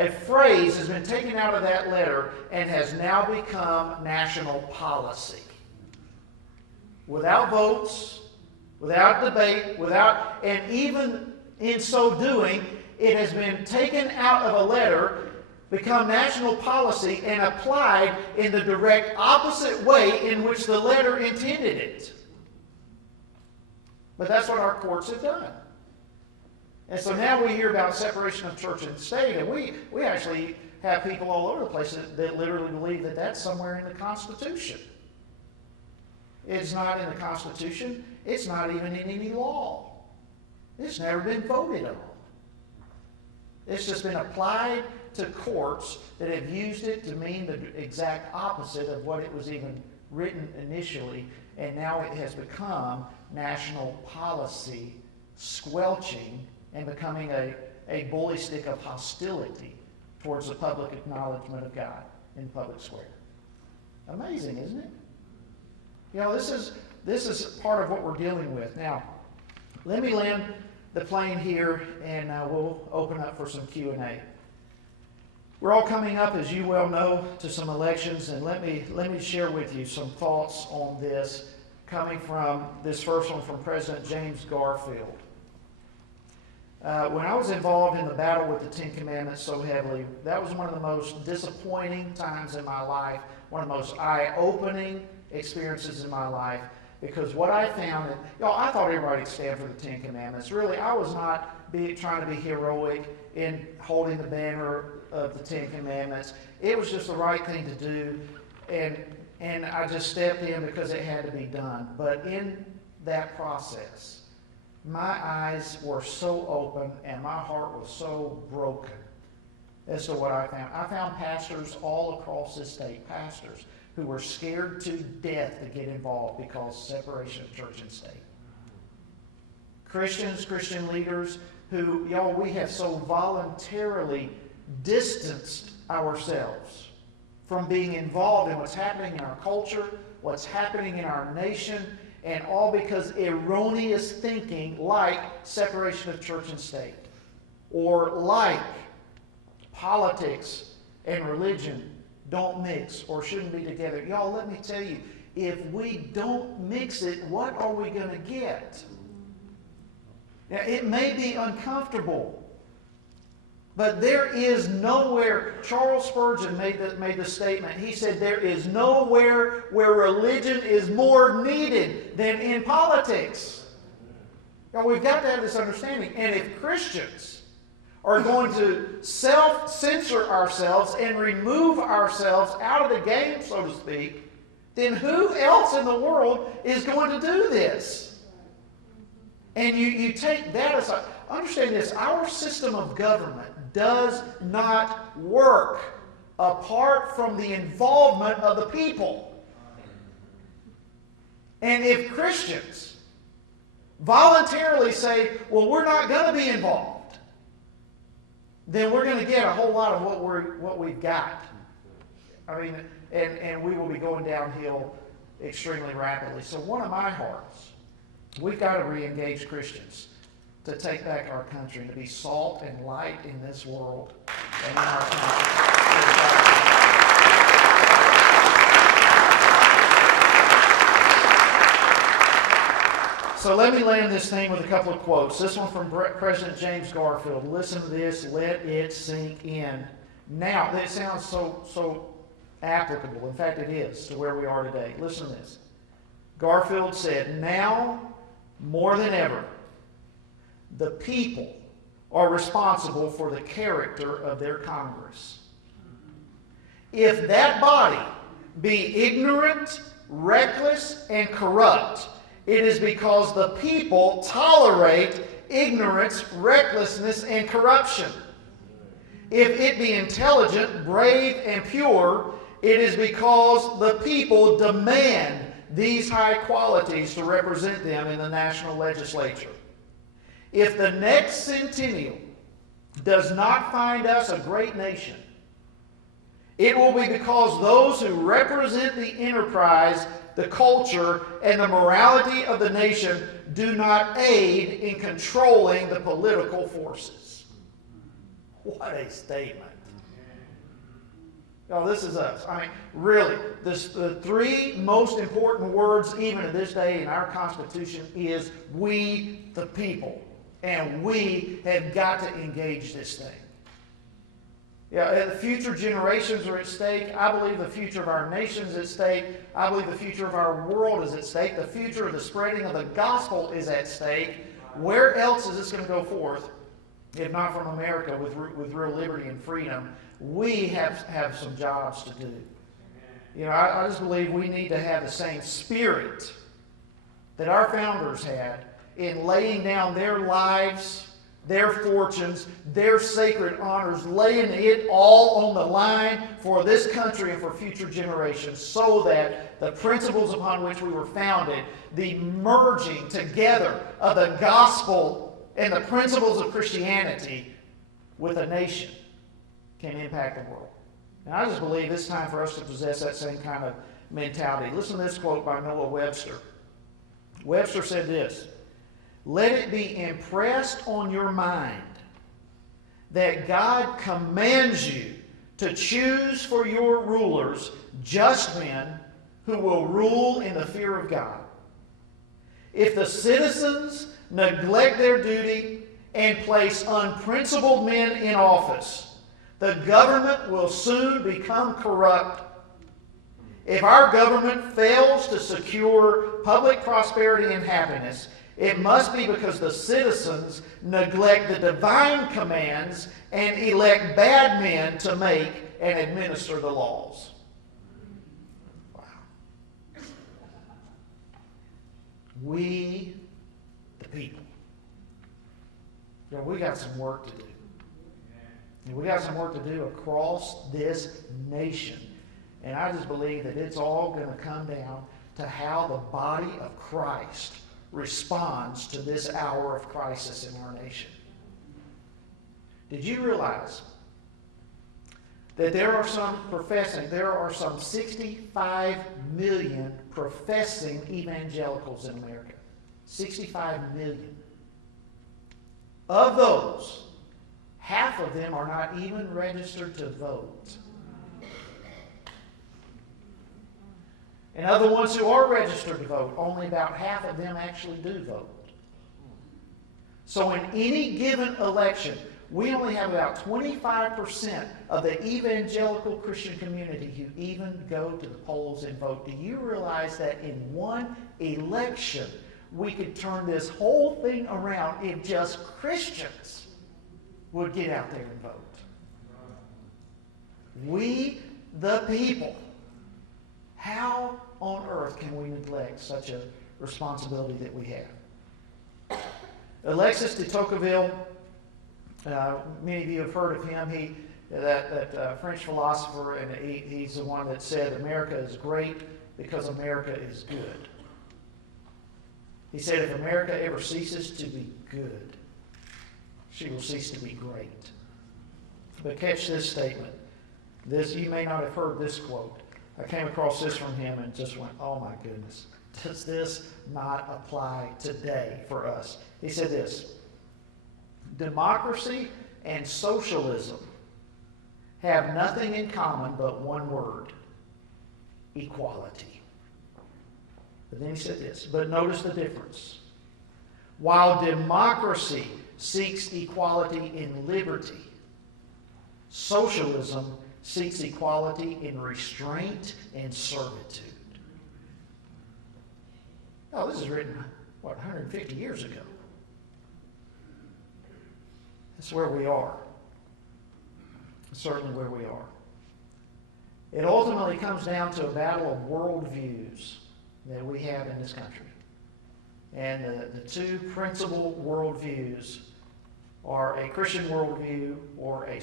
a phrase has been taken out of that letter and has now become national policy. Without votes, without debate, and even in so doing, it has been taken out of a letter, become national policy, and applied in the direct opposite way in which the letter intended it. But that's what our courts have done. And so now we hear about separation of church and state, and we actually have people all over the place that literally believe that that's somewhere in the Constitution. It's not in the Constitution. It's not even in any law. It's never been voted on. It's just been applied to courts that have used it to mean the exact opposite of what it was even written initially, and now it has become national policy, squelching and becoming a bully stick of hostility towards the public acknowledgement of God in the public square. Amazing, isn't it? You know, this is part of what we're dealing with. Now, let me land the plane here, and we'll open up for some Q&A. We're all coming up, as you well know, to some elections, and let me share with you some thoughts on this, coming from this first one from President James Garfield. When I was involved in the battle with the Ten Commandments so heavily, that was one of the most disappointing times in my life, one of the most eye-opening experiences in my life, because what I found, I thought everybody would stand for the Ten Commandments. Really, I was not trying to be heroic in holding the banner of the Ten Commandments. It was just the right thing to do, and I just stepped in because it had to be done. But in that process, my eyes were so open and my heart was so broken as to what I found. I found pastors all across this state, pastors who were scared to death to get involved because of separation of church and state. Christian leaders who, we have so voluntarily distanced ourselves from being involved in what's happening in our culture, what's happening in our nation, and all because erroneous thinking like separation of church and state, or like politics and religion don't mix or shouldn't be together. Y'all, let me tell you, if we don't mix it, what are we going to get? Now, it may be uncomfortable, but there is nowhere. Charles Spurgeon made the statement. He said, there is nowhere where religion is more needed than in politics. Now, we've got to have this understanding. And if Christians are going to self-censor ourselves and remove ourselves out of the game, so to speak, then who else in the world is going to do this? And you take that aside. Understand this, our system of government does not work apart from the involvement of the people. And if Christians voluntarily say, well, we're not going to be involved, then we're going to get a whole lot of what we've got. I mean, and we will be going downhill extremely rapidly. So one of my hearts, we've got to re-engage Christians to take back our country and to be salt and light in this world and in our country. So let me land this thing with a couple of quotes. This one from President James Garfield. Listen to this. Let it sink in. Now, that sounds so applicable. In fact, it is to where we are today. Listen to this. Garfield said, now more than ever, the people are responsible for the character of their Congress. If that body be ignorant, reckless, and corrupt, it is because the people tolerate ignorance, recklessness, and corruption. If it be intelligent, brave, and pure, it is because the people demand these high qualities to represent them in the national legislature. If the next centennial does not find us a great nation, it will be because those who represent the enterprise, the culture, and the morality of the nation do not aid in controlling the political forces. What a statement. Oh, this is us. I mean, really, the three most important words even to this day in our Constitution is we the people. And we have got to engage this thing. Yeah, the future generations are at stake. I believe the future of our nation is at stake. I believe the future of our world is at stake. The future of the spreading of the gospel is at stake. Where else is this going to go forth, if not from America with real liberty and freedom? We have some jobs to do. You know, I just believe we need to have the same spirit that our founders had in laying down their lives, their fortunes, their sacred honors, laying it all on the line for this country and for future generations, so that the principles upon which we were founded, the merging together of the gospel and the principles of Christianity with a nation, can impact the world. And I just believe it's time for us to possess that same kind of mentality. Listen to this quote by Noah Webster. Webster said this: "Let it be impressed on your mind that God commands you to choose for your rulers just men who will rule in the fear of God. If the citizens neglect their duty and place unprincipled men in office, the government will soon become corrupt. If our government fails to secure public prosperity and happiness, it must be because the citizens neglect the divine commands and elect bad men to make and administer the laws." Wow. We, the people. You know, we got some work to do. And we got some work to do across this nation. And I just believe that it's all going to come down to how the body of Christ responds to this hour of crisis in our nation. Did you realize that there are some 65 million professing evangelicals in America? 65 million. Of those, half of them are not even registered to vote. And of the ones who are registered to vote, only about half of them actually do vote. So in any given election, we only have about 25% of the evangelical Christian community who even go to the polls and vote. Do you realize that in one election, we could turn this whole thing around if just Christians would get out there and vote? We, the people. How on earth can we neglect such a responsibility that we have? Alexis de Tocqueville, many of you have heard of him. That French philosopher, and he's the one that said America is great because America is good. He said if America ever ceases to be good, she will cease to be great. But catch this statement. This, you may not have heard this quote. I came across this from him and just went, oh my goodness, does this not apply today for us? He said this: democracy and socialism have nothing in common but one word: equality. But then he said this, but notice the difference. While democracy seeks equality in liberty, socialism seeks equality in restraint and servitude. Oh, this is written, 150 years ago. That's where we are. Certainly where we are. It ultimately comes down to a battle of worldviews that we have in this country. And the two principal worldviews are a Christian worldview or a